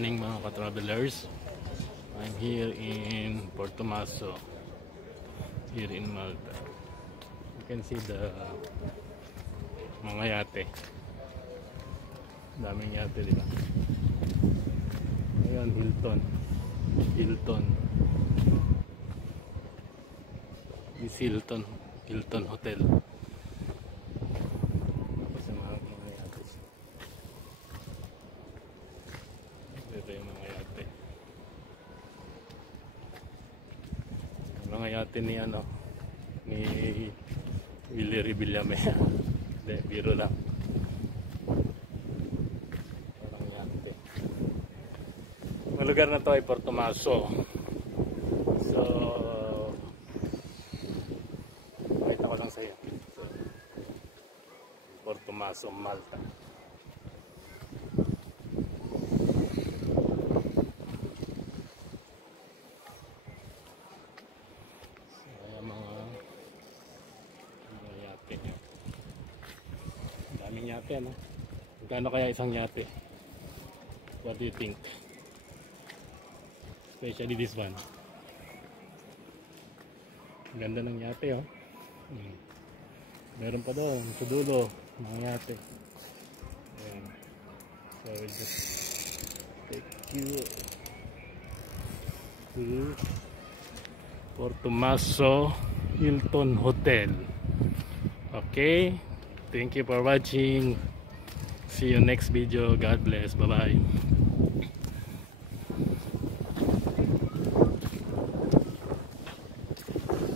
morning mga ka-travelers. I'm here in Port Tomaso, here in Malta. You can see the mga yate. Daming yate dito. Ayan, Hilton. This Hilton Hotel. Tapos yung mga yate. Ito yung mga yate. Yung mga yate ni Willie Revillame. Hindi, biro lang. Parang yate. Ang lugar na to ay Port Tomaso. So, pakita ko lang sa iyo. So, Port Tomaso, Malta. Daming yate, no? Magkano kaya isang yate? What do you think? Especially this one. Ganda ng yate, oh. Meron pa doon sa dulo, mga yate. Ayan. So we'll just take you to Port Tomaso Hilton Hotel. Okay? Thank you for watching. See you next video. God bless. Bye bye.